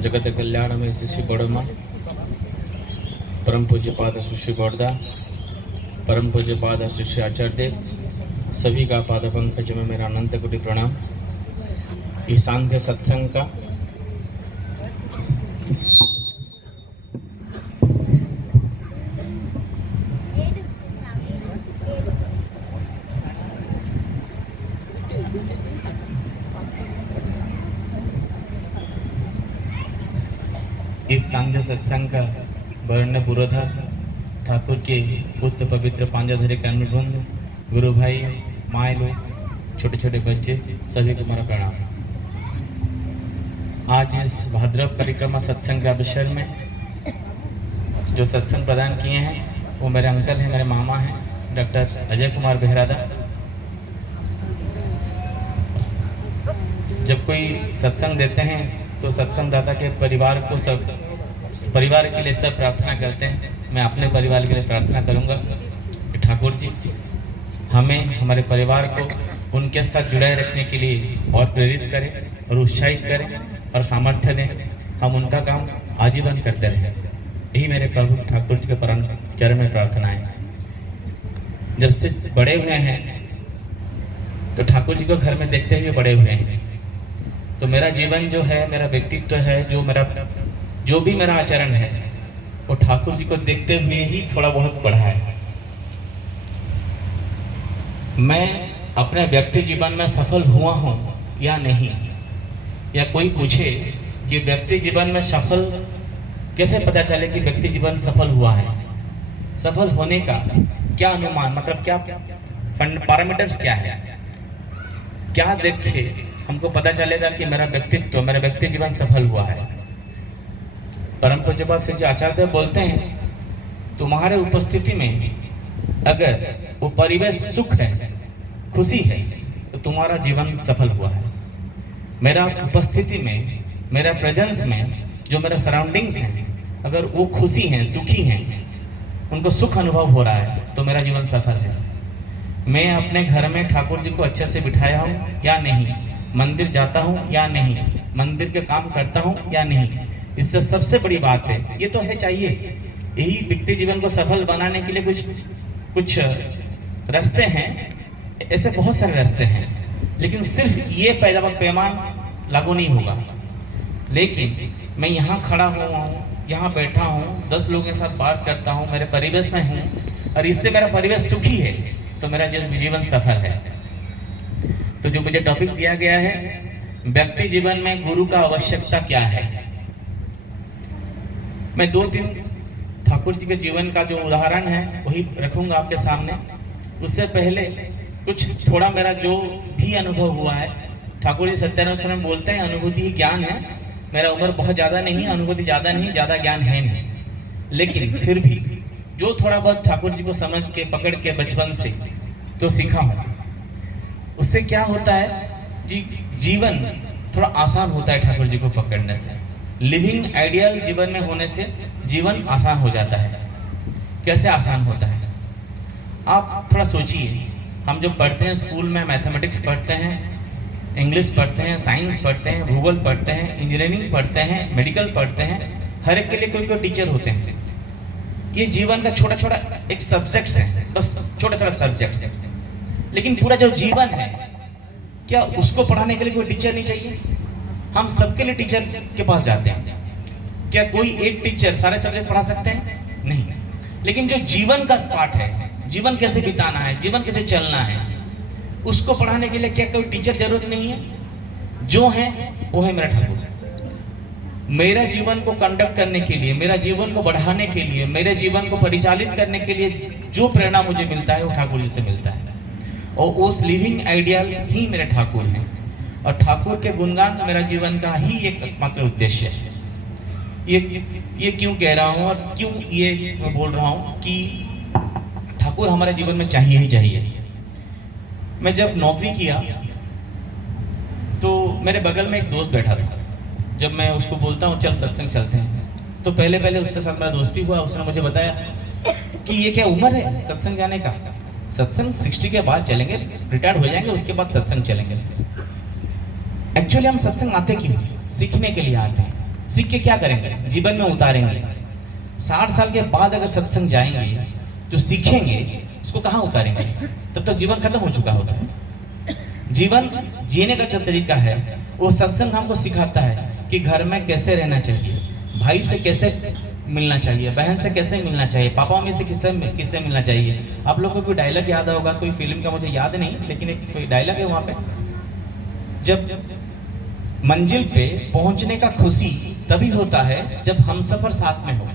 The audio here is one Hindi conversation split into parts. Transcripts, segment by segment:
जगत कल्याण में शिष्य बड़मा परम पूज्य पाद शिष्य गौड़दा, परम पूज्य पाद शिष्य आचार्य देव, सभी का पाद पंकज में मेरा अनंत कोटि प्रणाम। इस सांध्य सत्संग का इस सांध्य सत्संग का वर्ण पुरोधा ठाकुर के पुत्र पवित्र पांजाधरी कर्मभूमि गुरु भाई माए लोग छोटे छोटे बच्चे सभी को मेरा प्रणाम। आज इस भाद्रव परिक्रमा सत्संग का विषय में जो सत्संग प्रदान किए हैं वो मेरे अंकल हैं, मेरे मामा हैं, डॉक्टर अजय कुमार बेहरादा। जब कोई सत्संग देते हैं तो सत्संगदाता के परिवार को परिवार के लिए सब प्रार्थना करते हैं। मैं अपने परिवार के लिए प्रार्थना करूंगा कि ठाकुर जी हमें हमारे परिवार को उनके साथ जुड़ाए रखने के लिए और प्रेरित करें और उत्साहित करें और सामर्थ्य दें। हम उनका काम आजीवन करते रहें, यही मेरे प्रभु ठाकुर जी के परम चरण में प्रार्थना है। जब से बड़े हुए हैं तो ठाकुर जी को घर में देखते हुए बड़े हुए हैं। तो मेरा जीवन जो है, मेरा व्यक्तित्व है, जो भी मेरा आचरण है वो ठाकुर जी को देखते हुए ही थोड़ा बहुत बढ़ा है। मैं अपने व्यक्ति जीवन में सफल हुआ हूँ या नहीं, या कोई पूछे कि व्यक्ति जीवन में सफल कैसे पता चले कि व्यक्ति जीवन सफल हुआ है, सफल होने का क्या अनुमान, मतलब क्या पैरामीटर्स क्या है, क्या देखे हमको पता चलेगा कि मेरा व्यक्तित्व, मेरा व्यक्ति जीवन सफल हुआ है। परम पूज्य पाद श्री आचार्य बोलते हैं तुम्हारे उपस्थिति में अगर वो परिवेश सुख है, खुशी है, तो तुम्हारा जीवन सफल हुआ है। मेरा उपस्थिति में, मेरा प्रेजेंस में जो मेरा सराउंडिंग्स हैं, अगर वो खुशी हैं, सुखी हैं, उनको सुख अनुभव हो रहा है तो मेरा जीवन सफल है। मैं अपने घर में ठाकुर जी को अच्छे से बिठाया हूँ या नहीं, मंदिर जाता हूँ या नहीं, मंदिर के काम करता हूँ या नहीं, इससे सबसे बड़ी बात है ये तो है चाहिए। यही व्यक्ति जीवन को सफल बनाने के लिए कुछ रास्ते हैं, ऐसे बहुत सारे रास्ते हैं, लेकिन सिर्फ ये पैमाना लागू नहीं होगा। लेकिन मैं यहाँ खड़ा हुआ हूँ, यहाँ बैठा हूँ, 10 लोगों के साथ बात करता हूँ, मेरे परिवेश में हूँ और इससे मेरा परिवेश सुखी है तो मेरा जीवन सफल है। तो जो मुझे टॉपिक दिया गया है, व्यक्ति जीवन में गुरु का आवश्यकता क्या है, मैं 2-3 ठाकुर जी के जीवन का जो उदाहरण है वही रखूंगा आपके सामने। उससे पहले कुछ थोड़ा मेरा जो भी अनुभव हुआ है, ठाकुर जी सत्यानुसार में बोलते हैं अनुभूति ही ज्ञान है। मेरा उम्र बहुत ज़्यादा नहीं, अनुभूति ज़्यादा नहीं, ज़्यादा ज्ञान है नहीं, लेकिन फिर भी जो थोड़ा बहुत ठाकुर जी को समझ के पकड़ के बचपन से तो सीखा हूँ, उससे क्या होता है जी, जीवन थोड़ा आसान होता है ठाकुर जी को पकड़ने से। लिविंग आइडियल जीवन में होने से जीवन आसान हो जाता है। कैसे आसान होता है आप थोड़ा सोचिए। हम जो पढ़ते हैं स्कूल में, मैथमेटिक्स पढ़ते हैं, इंग्लिश पढ़ते हैं, साइंस पढ़ते हैं, भूगोल पढ़ते हैं, इंजीनियरिंग पढ़ते हैं, मेडिकल पढ़ते हैं, हर एक के लिए कोई कोई टीचर होते हैं। ये जीवन का छोटा छोटा एक सब्जेक्ट्स है, बस छोटा छोटा सब्जेक्ट्स है। लेकिन पूरा जो जीवन है, क्या उसको पढ़ाने के लिए कोई टीचर नहीं चाहिए? हम सबके लिए टीचर के पास जाते हैं। क्या कोई एक टीचर सारे सब्जेक्ट पढ़ा सकते हैं? नहीं। लेकिन जो जीवन का पाठ है, जीवन कैसे बिताना है, जीवन कैसे चलना है, उसको पढ़ाने के लिए क्या कोई टीचर जरूरत नहीं है? जो है वो है मेरा ठाकुर। मेरा जीवन को कंडक्ट करने के लिए, मेरा जीवन को बढ़ाने के लिए, मेरे जीवन को परिचालित करने के लिए जो प्रेरणा मुझे मिलता है वो ठाकुर जी से मिलता है, और उस लिविंग आइडियल ही मेरे ठाकुर हैं। और ठाकुर के गुणगान मेरा जीवन का ही एक एकमात्र उद्देश्य है। ये क्यों कह रहा हूँ और क्यों ये मैं बोल रहा हूँ कि ठाकुर हमारे जीवन में चाहिए ही चाहिए। मैं जब नौकरी किया तो मेरे बगल में एक दोस्त बैठा था। जब मैं उसको बोलता हूँ चल सत्संग चलते हैं, तो पहले उसके साथ मेरा दोस्ती हुआ। उसने मुझे बताया कि ये क्या उम्र है सत्संग जाने का, सत्संग 60 के बाद चलेंगे, रिटायर्ड हो जाएंगे, उसके बाद सत्संग चलेंगे। एक्चुअली हम सत्संग आते क्यों? सीखने के लिए आते हैं। सीख के क्या करेंगे? जीवन में उतारेंगे। 60 साल के बाद अगर सत्संग जाएंगे, जो सीखेंगे उसको कहाँ उतारेंगे? तब तक जीवन खत्म हो चुका होता है। जीवन जीने का जो तरीका है वो सत्संग हमको सिखाता है कि घर में कैसे रहना चाहिए, भाई से कैसे मिलना चाहिए, बहन से कैसे मिलना चाहिए, पापा मम्मी से किससे मिलना चाहिए। आप लोगों को कोई डायलॉग याद होगा, कोई फिल्म का मुझे याद नहीं, लेकिन एक डायलॉग है वहाँ पे, जब मंजिल पे पहुंचने का खुशी तभी होता है जब हम सफर साथ में हो।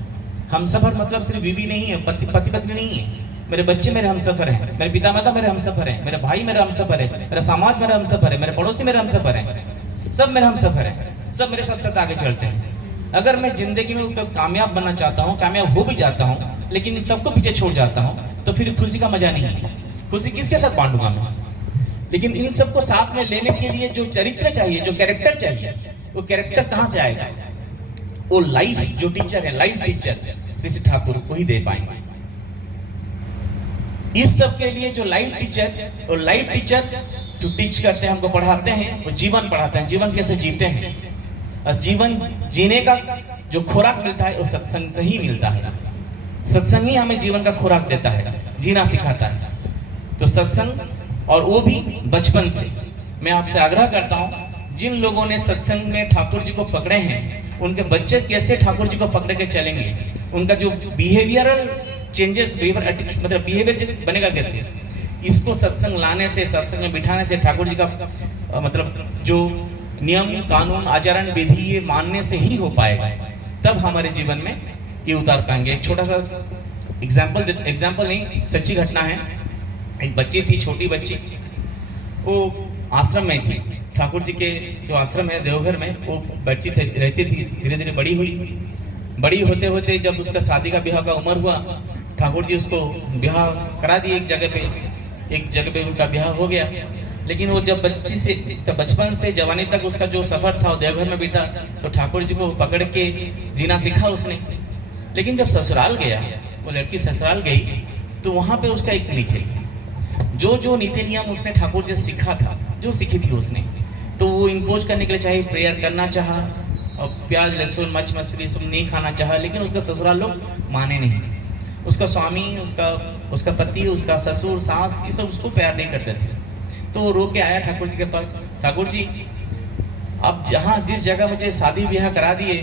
हम सफर मतलब सिर्फ बीवी नहीं है, पति पत्नी नहीं है। मेरे बच्चे मेरे हम सफर हैं, मेरे पिता माता मेरे हम सफर हैं, मेरे भाई मेरे हम सफर है, मेरा समाज मेरा हम सफर है, मेरे पड़ोसी मेरे हम सफर है, सब मेरे हम सफर है, सब मेरे साथ साथ आगे चलते हैं। अगर मैं जिंदगी में कामयाब बनना चाहता हूँ, कामयाब हो भी जाता हूँ, लेकिन इन सबको पीछे छोड़ जाता हूँ, तो फिर खुशी का मजा नहीं है। खुशी किसके साथ बांटूंगा मैं? लेकिन इन सबको साथ में लेने के लिए जो चरित्र चाहिए, जो कैरेक्टर चाहिए, वो कैरेक्टर कहाँ से आएगा? वो लाइफ जो टीचर है, लाइफ टीचर श्री ठाकुर को ही दे पाएंगे। इस सब के लिए जो लाइफ टीचर और लाइफ टीचर जो टीच करते हैं, हमको पढ़ाते हैं, वो जीवन पढ़ाते हैं, जीवन कैसे जीते हैं। और जीवन जीने का जो खुराक मिलता है वो सत्संग से ही मिलता है। सत्संग ही हमें जीवन का खुराक देता है, जीना सिखाता है। तो सत्संग, और वो भी बचपन से। मैं आपसे आग्रह करता हूँ, जिन लोगों ने सत्संग में ठाकुर जी को पकड़े हैं, उनके बच्चे कैसे ठाकुर जी को पकड़ के चलेंगे, उनका जो बिहेवियरल चेंजेस, मतलब बिहेवियर बनेगा कैसे, इसको सत्संग लाने से, सत्संग में बिठाने से, ठाकुर जी का मतलब जो नियम कानून आचरण विधि ये मानने से ही हो पाएगा। तब हमारे जीवन में ये उतार पाएंगे। एक छोटा सा एग्जाम्पल नहीं, सच्ची घटना है। एक बच्ची थी, छोटी बच्ची, वो आश्रम में थी। ठाकुर जी के जो आश्रम है देवघर में, वो बच्ची रहती थी। धीरे धीरे बड़ी हुई, बड़ी होते होते जब उसका शादी का ब्याह का उम्र हुआ, ठाकुर जी उसको ब्याह करा दिए एक जगह पे उनका ब्याह हो गया। लेकिन वो जब बच्ची से, बचपन से जवानी तक उसका जो सफर था वो देवघर में बीता, तो ठाकुर जी को पकड़ के जीना सीखा उसने। लेकिन जब ससुराल गया, वो लड़की ससुराल गई, तो वहाँ पे उसका एक नीचे जो नीति नियम उसने ठाकुर जी सीखा था, जो सीखी थी उसने, तो वो इम्पोज करने के लिए चाहे प्रेयर करना चाहा, और प्याज लहसुन मछ मछली सब नहीं खाना चाहा, लेकिन उसका ससुराल लोग माने नहीं। उसका स्वामी, उसका पति, उसका ससुर सास, ये सब उसको प्यार नहीं करते थे। तो वो रो के आया ठाकुर जी के पास, ठाकुर जी आप जिस जगह मुझे शादी ब्याह करा दिए,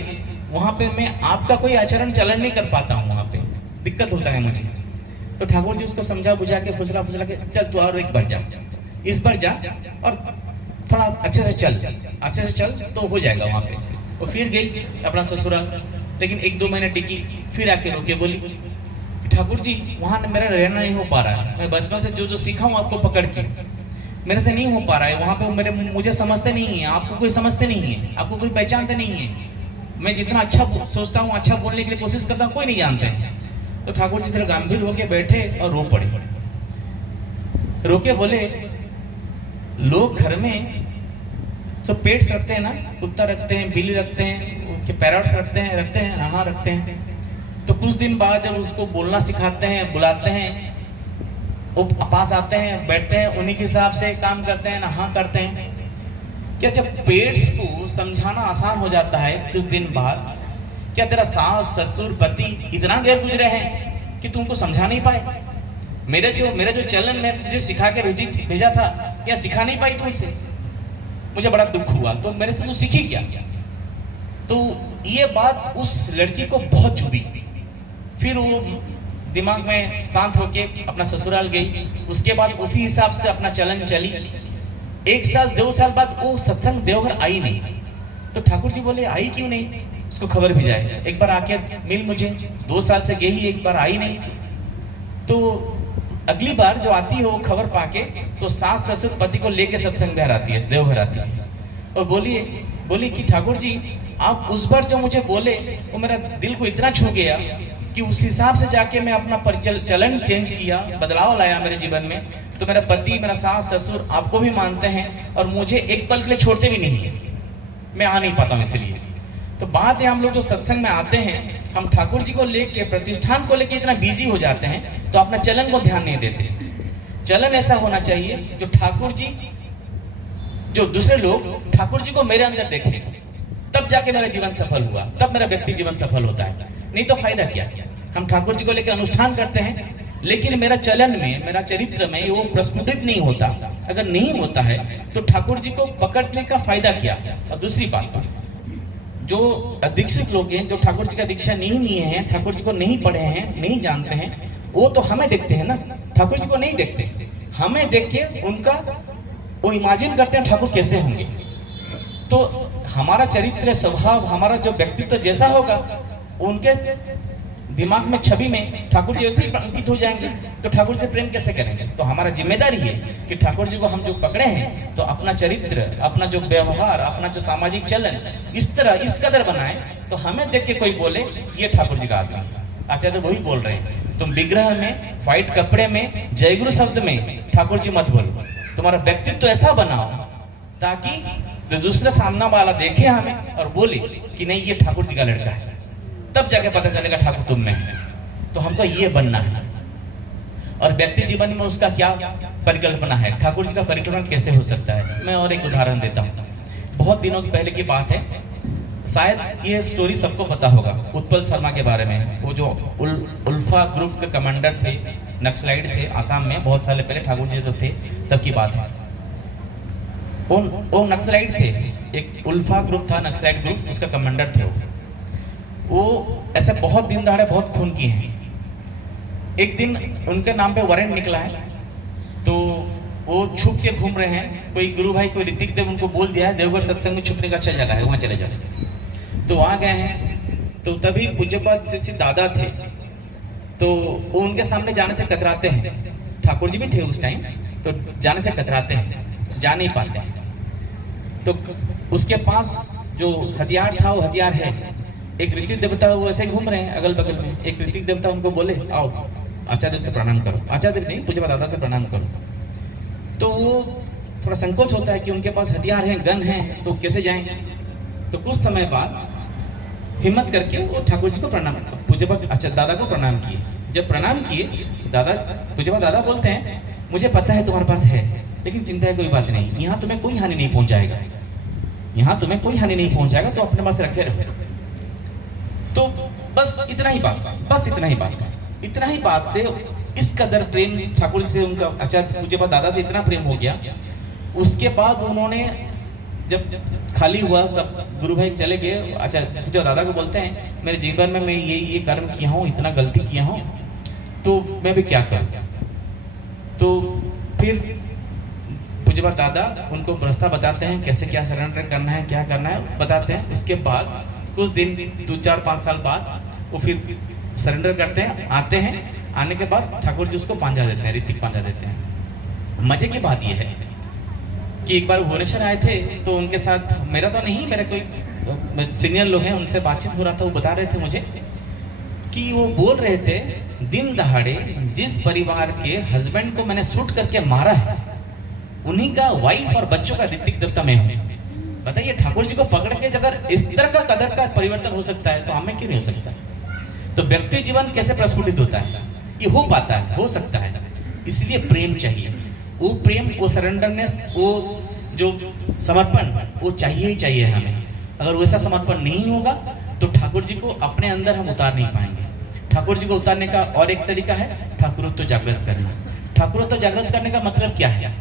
वहाँ पे मैं आपका कोई आचरण चलन नहीं कर पाता हूँ, वहाँ पे दिक्कत होता है मुझे। तो ठाकुर जी उसको समझा बुझा के, फुसला के, चल तू और एक बार जा, इस बार जा और थोड़ा अच्छे से चल तो हो जाएगा वहाँ पे। वो फिर गई अपना ससुराल, लेकिन 1-2 महीने टिकी, फिर आके रोके बोली, ठाकुर जी वहाँ मेरा रहना नहीं हो पा रहा है, मैं बचपन से जो सीखा हूँ आपको पकड़ के, मेरे से नहीं हो पा रहा है। वहाँ पे मुझे समझते नहीं है, आपको कोई समझते नहीं है, आपको कोई पहचानते नहीं है। मैं जितना अच्छा सोचता हूँ, अच्छा बोलने के लिए कोशिश करता हूँ, कोई नहीं जानते हैं। तो ठाकुर जी थोड़ा गंभीर होके बैठे और रो पड़े। रो के बोले, लोग घर में सब पेट्स रखते हैं ना, कुत्ता रखते हैं, बिल्ली रखते हैं, पैरट्स रखते हैं, हाँ रखते हैं। तो कुछ दिन बाद जब उसको बोलना सिखाते हैं, बुलाते हैं, वो पास आते हैं, बैठते हैं, उन्हीं के हिसाब से काम करते हैं, हाँ करते हैं। क्या जब पेट्स को समझाना आसान हो जाता है कुछ दिन बाद, क्या तेरा सास ससुर पति इतना देर गुजरे हैं कि तुमको समझा नहीं पाए? मेरा जो चलन मैं तुझे सिखा के भेजा था, क्या सिखा नहीं पाई तुमसे? मुझे बड़ा दुख हुआ, तो मेरे से तू सीखी क्या? तो ये बात उस लड़की को बहुत चुभी। फिर वो दिमाग में शांत होके अपना ससुराल गई। उसके बाद उसी हिसाब से अपना चलन चली। 1 साल 2 साल बाद वो सत्संग देवघर आई नहीं। तो ठाकुर जी बोले, आई क्यों नहीं? उसको खबर भी जाए, एक बार आके मिल मुझे। 2 साल से गई, एक बार आई नहीं। तो अगली बार जो आती हो खबर पाके, तो सास ससुर पति को लेके सत्संग घर आती है, देवघर आती है, और बोली कि ठाकुर जी आप उस बार जो मुझे बोले वो मेरा दिल को इतना छू गया कि उस हिसाब से जाके मैं अपना चलन चेंज किया, बदलाव लाया मेरे जीवन में। तो मेरा पति, मेरा सास ससुर आपको भी मानते हैं और मुझे एक पल के लिए छोड़ते भी नहीं है, मैं आ नहीं पाता हूँ इसलिए। तो बात है, हम लोग जो सत्संग में आते हैं, हम ठाकुर जी को लेके, प्रतिष्ठान को लेके इतना बिजी हो जाते हैं, तो अपना चलन को ध्यान नहीं देते। चलन ऐसा होना चाहिए जो ठाकुर जी, जो दूसरे लोग ठाकुर जी को मेरे अंदर देखें। तब जाके मेरा जीवन सफल हुआ, तब मेरा व्यक्ति जीवन सफल होता है। नहीं तो फायदा क्या? हम ठाकुर जी को लेकर अनुष्ठान करते हैं, लेकिन मेरा चलन में, मेरा चरित्र में वो प्रस्फुटित नहीं होता। अगर नहीं होता है तो ठाकुर जी को पकड़ने का फायदा क्या? और दूसरी बात, जो दीक्षित लोग हैं, जो ठाकुर जी का दीक्षा नहीं लिए हैं, ठाकुर जी को नहीं पढ़े हैं, नहीं जानते हैं, वो तो हमें देखते हैं ना, ठाकुर जी को नहीं देखते। हमें देख के उनका वो इमेजिन करते हैं ठाकुर कैसे होंगे। तो हमारा चरित्र, स्वभाव, हमारा जो व्यक्तित्व जैसा होगा, उनके दिमाग में, छवि में ठाकुर जी वैसे ही अंकित हो जाएंगे। तो ठाकुर से प्रेम कैसे करेंगे? तो हमारा जिम्मेदारी है कि ठाकुर जी को हम जो पकड़े हैं, तो अपना चरित्र, अपना जो व्यवहार, अपना जो सामाजिक चलन इस तरह, इस कदर बनाए, तो हमें देख के कोई बोले ये ठाकुर जी का आदमी है। अच्छा, तो वही बोल रहे हैं, तुम विग्रह में, व्हाइट कपड़े में, जयगुरु शब्द में ठाकुर जी मत बोलो। तुम्हारा व्यक्तित्व ऐसा बनाओ ताकि जो दूसरा सामना वाला देखे हमें और बोले कि नहीं ये ठाकुर जी का लड़का है, तब जाके पता चलेगा ठाकुर तुम में है। तो हमको ये बनना है। और व्यक्ति जीवन में उसका क्या परिकल्पना है, ठाकुर जी का परिकल्पना कैसे हो सकता है? मैं और एक उदाहरण देता हूँ। बहुत दिनों की पहले की बात है, शायद ये स्टोरी सबको पता होगा, उत्पल शर्मा के बारे में। वो जो उल्फा ग्रुप के कमांडर थे, नक्सलाइट थे आसाम में, बहुत साल पहले ठाकुर जी तो थे, तब की बात है। वो नक्सलाइट थे, एक उल्फा ग्रुप था, नक्सलाइट ग्रुप, उसका कमांडर थे वो ऐसे बहुत दिन दहाड़े बहुत खून किए हैं। एक दिन उनके नाम पे वारंट निकला है, तो वो छुप के घूम रहे हैं। कोई गुरु भाई, कोई ऋतिक देव उनको बोल दिया है देवघर सत्संग में छुपने का अच्छा जगह है, वहाँ चले जाओ। तो वहाँ गए हैं, तो तभी पूज्यपाद श्री दादा थे, तो वो उनके सामने जाने से कतराते हैं। ठाकुर जी भी थे उस टाइम, तो जाने से कतराते हैं, जा नहीं पाते हैं। तो उसके पास जो हथियार था वो हथियार है। एक ऋतिक देवता वो ऐसे घूम रहे हैं अगल बगल में। एक ऋतिक देवता उनको बोले आओ आचार्य से प्रणाम करो। आचार्य नहीं, पूज्यपाद दादा से प्रणाम करो। तो वो थोड़ा संकोच होता है कि उनके पास हथियार है, गन है, तो कैसे जाएंगे। तो कुछ समय बाद हिम्मत करके वो ठाकुर जी को प्रणाम, पूज्यपाद आचार्य दादा को प्रणाम किए। जब प्रणाम किए, दादा, पूज्यपाद दादा बोलते हैं मुझे पता है तुम्हारे पास है, लेकिन चिंता है कोई बात नहीं, यहाँ तुम्हें कोई हानि नहीं पहुंचाएगा, यहाँ तुम्हें कोई हानि नहीं पहुंचाएगा, तो अपने पास रखे रहो। तो बस इतना ही बात, बस इतना ही बात, इतना ही बात से इस कदर प्रेम ठाकुर से उनका, अच्छा पूज्यपाद दादा से इतना प्रेम हो गया। उसके बाद उन्होंने जब खाली हुआ, सब गुरु भाई चले गए, अच्छा पूज्यपाद दादा को बोलते हैं मेरे जीवन में मैं ये कर्म किया हूँ, इतना गलती किया हूँ, तो मैं भी क्या करूँ। तो फिर पूज्यपाद दादा उनको रास्ता बताते हैं, कैसे क्या सरेंडर करना है, क्या करना है बताते हैं। उसके बाद कुछ दिन, 2-4-5 साल बाद वो फिर सरेंडर करते हैं, आते हैं। आने के बाद ठाकुर जी उसको पांजा देते हैं, ऋतिक पांजा देते हैं। मजे की बात यह है कि एक बार भुवनेश्वर आए थे, तो उनके साथ, मेरा तो नहीं, मेरे कोई सीनियर लोग हैं, उनसे बातचीत हो रहा था। वो बता रहे थे मुझे कि वो बोल रहे थे दिन दहाड़े जिस परिवार के हस्बैंड को मैंने शूट करके मारा है, उन्हीं का वाइफ और बच्चों का ऋतिक देवता मैं हूँ। बताइए, ठाकुर जी को पकड़ के अगर इस तरह का कदर का परिवर्तन हो सकता है, तो हमें क्यों नहीं हो सकता। तो व्यक्ति जीवन कैसे प्रस्फुटित होता है, ये हो पाता है, हो सकता है। इसलिए प्रेम चाहिए, वो प्रेम, वो सरेंडरनेस, वो जो समर्पण, वो चाहिए ही चाहिए हमें। अगर वैसा समर्पण नहीं होगा तो ठाकुर जी को अपने अंदर हम उतार नहीं पाएंगे। ठाकुर जी को उतारने का और एक तरीका है, ठाकुरत्व जागृत करना। ठाकुरत्व जागृत करने का मतलब क्या है?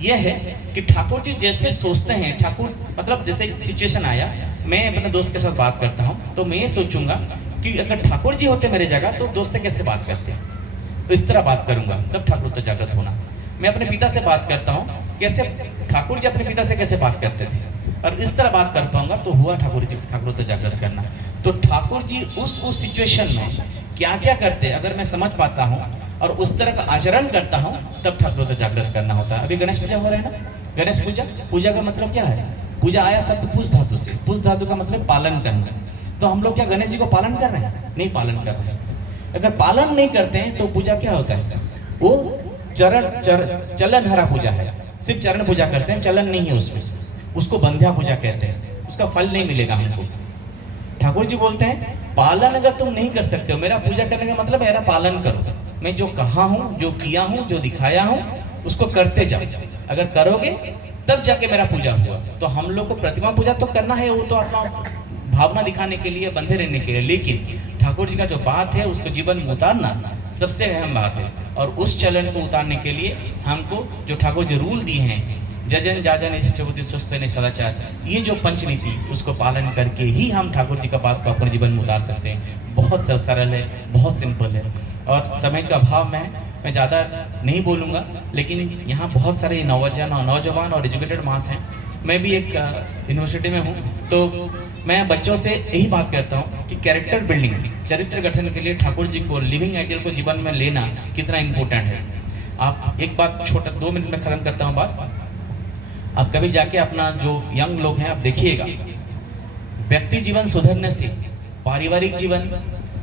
यह है कि ठाकुर जी जैसे सोचते हैं, ठाकुर मतलब जैसे एक सिचुएशन आया, मैं अपने दोस्त के साथ बात करता हूँ, तो मैं ये सोचूंगा कि अगर ठाकुर जी होते मेरे जगह तो दोस्त कैसे बात करते हैं, तो इस तरह बात करूंगा, तब ठाकुरत्व जागृत होना। मैं अपने पिता से बात करता हूँ, कैसे ठाकुर जी अपने पिता से कैसे बात करते थे, और इस तरह बात कर पाऊंगा, तो हुआ ठाकुर जी ठाकुरत्व जागृत करना। तो ठाकुर जी उस सिचुएशन में क्या क्या करते, अगर मैं समझ पाता हूँ और उस तरह का आचरण करता हूँ, तब ठाकुरत्व जागृत करना होता है। अभी गणेश पूजा हो रहा है ना, गणेश पूजा, पूजा का मतलब क्या है? पूजा आया शब्द पुष धातु से, पुष धातु का मतलब पालन करना। तो हम लोग क्या गणेश जी को पालन कर रहे हैं? नहीं पालन कर रहे हैं। अगर पालन नहीं करते हैं तो पूजा क्या होता है? वो चलन हरा पूजा है, सिर्फ चरण पूजा करते हैं, चलन नहीं है उसमें, उसको बंध्या पूजा कहते हैं, उसका फल नहीं मिलेगा हमको। ठाकुर जी बोलते हैं पालन अगर तुम नहीं कर सकते हो, मेरा पूजा करने का मतलब मेरा पालन करो। मैं जो कहा हूँ, जो किया हूँ, जो दिखाया हूँ, उसको करते जाओ। अगर करोगे तब जाके मेरा पूजा हुआ। तो हम लोग को प्रतिमा पूजा तो करना है, वो तो अपना भावना दिखाने के लिए, बंधे रहने के लिए, लेकिन ठाकुर जी का जो बात है उसको जीवन में उतारना सबसे अहम बात है। और उस चलन को उतारने के लिए हमको जो ठाकुर जी रूल दिए हैं, जजन जाजन इष्टबुद्धि स्वस्थ ने सदाचार, ये जो पंचनीति उसको पालन करके ही हम ठाकुर जी का बात को अपने जीवन में उतार सकते हैं। बहुत सरल है, बहुत सिंपल है। और समय का अभाव में मैं ज़्यादा नहीं बोलूँगा, लेकिन यहाँ बहुत सारे नौजवान और एजुकेटेड मास हैं। मैं भी एक यूनिवर्सिटी में हूँ, तो मैं बच्चों से यही बात करता हूँ कि कैरेक्टर बिल्डिंग, चरित्र गठन के लिए ठाकुर जी को, लिविंग आइडियल को जीवन में लेना कितना इम्पोर्टेंट है। आप एक बात छोटा 2 मिनट में ख़त्म करता हूँ बात। आप कभी जाके अपना जो यंग लोग हैं आप देखिएगा, व्यक्ति जीवन सुधरने से पारिवारिक जीवन,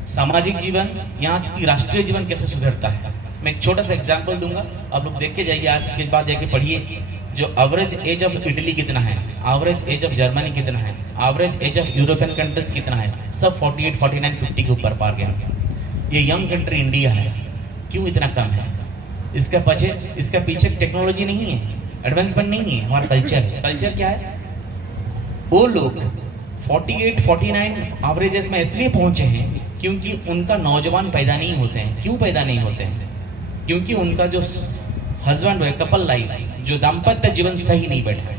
सामाजिक जीवन, यहाँ की राष्ट्रीय जीवन कैसे सुधरता है। मैं एक छोटा सा एग्जाम्पल दूंगा, आप लोग देख के जाइए, आज के बाद जाके पढ़िए। जो एवरेज एज ऑफ इटली कितना है, एवरेज एज ऑफ जर्मनी कितना है, average age of European countries कितना है, सब 48, 49, 50 के ऊपर पार गया। ये यंग कंट्री इंडिया है, क्यों इतना कम है? इसका पीछे टेक्नोलॉजी नहीं है, एडवांसमेंट नहीं है, हमारा कल्चर है। कल्चर क्या है? वो लोग 48, 49 एवरेजेस में इसलिए पहुंचे हैं क्योंकि उनका नौजवान पैदा नहीं होते हैं। क्यों पैदा नहीं होते हैं? क्योंकि उनका जो हस्बैंड है, कपल लाइफ, जो दाम्पत्य जीवन सही नहीं बैठा है।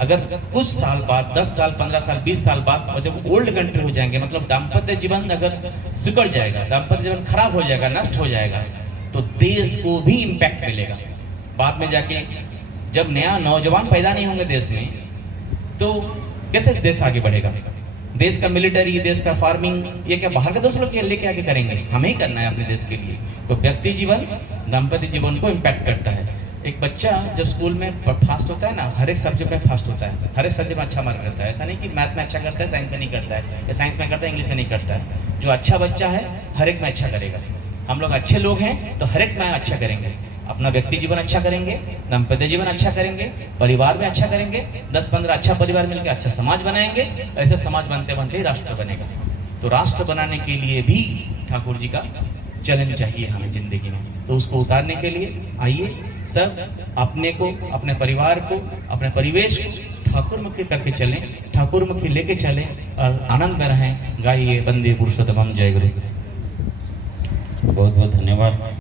अगर कुछ साल बाद, 10 साल, 15 साल, 20 साल बाद, और जब ओल्ड कंट्री हो जाएंगे, मतलब दाम्पत्य जीवन अगर सिकुड़ जाएगा, दाम्पत्य जीवन खराब हो जाएगा, नष्ट हो जाएगा, तो देश को भी इम्पैक्ट मिलेगा। बाद में जाके जब नया नौजवान पैदा नहीं होंगे देश में, तो कैसे देश आगे बढ़ेगा? देश का मिलिट्री, देश का फार्मिंग, ये क्या बाहर के दोस्त लोग लेके आगे करेंगे? हमें ही करना है अपने देश के लिए। तो व्यक्ति जीवन दाम्पत्य जीवन को इम्पैक्ट करता है। एक बच्चा जब स्कूल में फास्ट होता है ना, हर एक सब्जेक्ट में फास्ट होता है, हर एक सब्जेक्ट में अच्छा मार्क करता है। ऐसा नहीं कि मैथ में अच्छा करता है, साइंस में नहीं करता है, या साइंस में करता है, इंग्लिश में नहीं करता है। जो अच्छा बच्चा है हर एक में अच्छा करेगा। हम लोग अच्छे लोग हैं तो हर एक में अच्छा करेंगे। अपना व्यक्ति जीवन अच्छा करेंगे, दाम्पत्य जीवन अच्छा करेंगे, परिवार में अच्छा करेंगे, 10-15 अच्छा परिवार मिलकर अच्छा समाज बनाएंगे। ऐसे समाज बनते बनते राष्ट्र बनेगा। तो राष्ट्र बनाने के लिए भी ठाकुर जी का चलन चाहिए हमें जिंदगी में। तो उसको उतारने के लिए आइए सब अपने को, अपने परिवार को, अपने परिवेश को ठाकुर मुखी करके चलें, ठाकुर मुखी लेके चलें और आनंद में रहें। गाइए वंदे पुरुषोत्तमम जय गुरु। बहुत बहुत धन्यवाद।